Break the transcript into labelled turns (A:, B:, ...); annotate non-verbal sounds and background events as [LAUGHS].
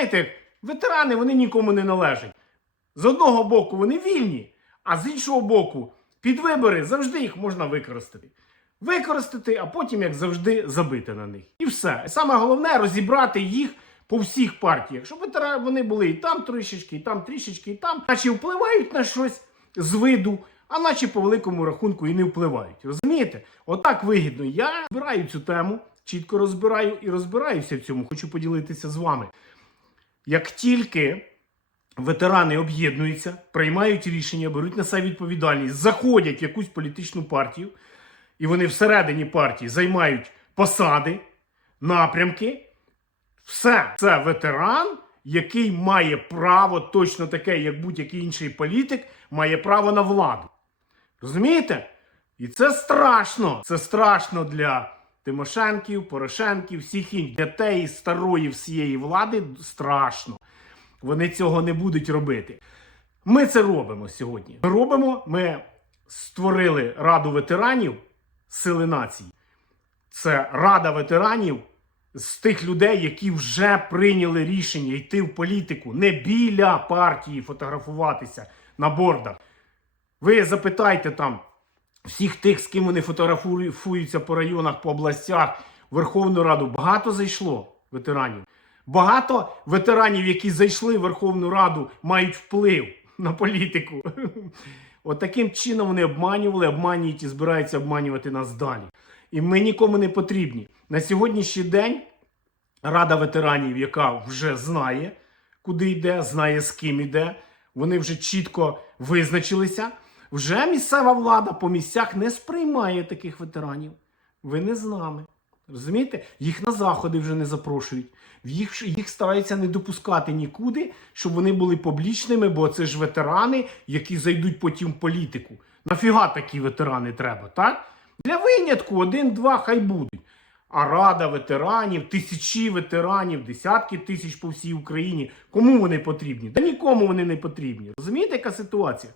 A: знаєте, ветерани вони нікому не належать. З одного боку вони вільні, а з іншого боку, під вибори завжди їх можна використати. Використати, а потім, як завжди, забити на них. І все. Саме головне розібрати їх по всіх партіях, щоб вони були і там трішечки, і там трішечки, і там, наче впливають на щось з виду, а наче по великому рахунку і не впливають. Розумієте? Отак вигідно. Я збираю цю тему, чітко розбираю і розбираюся в цьому. Хочу поділитися з вами. Як тільки ветерани об'єднуються, приймають рішення, беруть на себе відповідальність, заходять в якусь політичну партію, і вони всередині партії займають посади, напрямки. Все це ветеран, який має право, точно таке, як будь-який інший політик, має право на владу. Розумієте? І це страшно. Це страшно для Тимошенків, Порошенків, всіх інших. Тієї старої всієї влади страшно. Вони цього не будуть робити. Ми це робимо сьогодні. Ми робимо, ми створили Раду ветеранів Сили націй. Це Рада ветеранів з тих людей, які вже прийняли рішення йти в політику, не біля партії фотографуватися на бордах. Ви запитайте там всіх тих, з ким вони фотографуються по районах, по областях, в Верховну Раду. Багато зайшло ветеранів. Багато ветеранів, які зайшли в Верховну Раду, мають вплив на політику. [LAUGHS] От таким чином вони обманювали, обманюють і збираються обманювати нас далі. І ми нікому не потрібні. На сьогоднішній день Рада ветеранів, яка вже знає, куди йде, знає з ким йде, вони вже чітко визначилися. Вже місцева влада по місцях не сприймає таких ветеранів. Ви не з нами. Розумієте? Їх на заходи вже не запрошують. Їх, їх стараються не допускати нікуди, щоб вони були публічними, бо це ж ветерани, які зайдуть потім в політику. Нафіга такі ветерани треба, так? Для винятку один-два хай будуть. А рада ветеранів, тисячі ветеранів, десятки тисяч по всій Україні. Кому вони потрібні? Та нікому вони не потрібні. Розумієте, яка ситуація?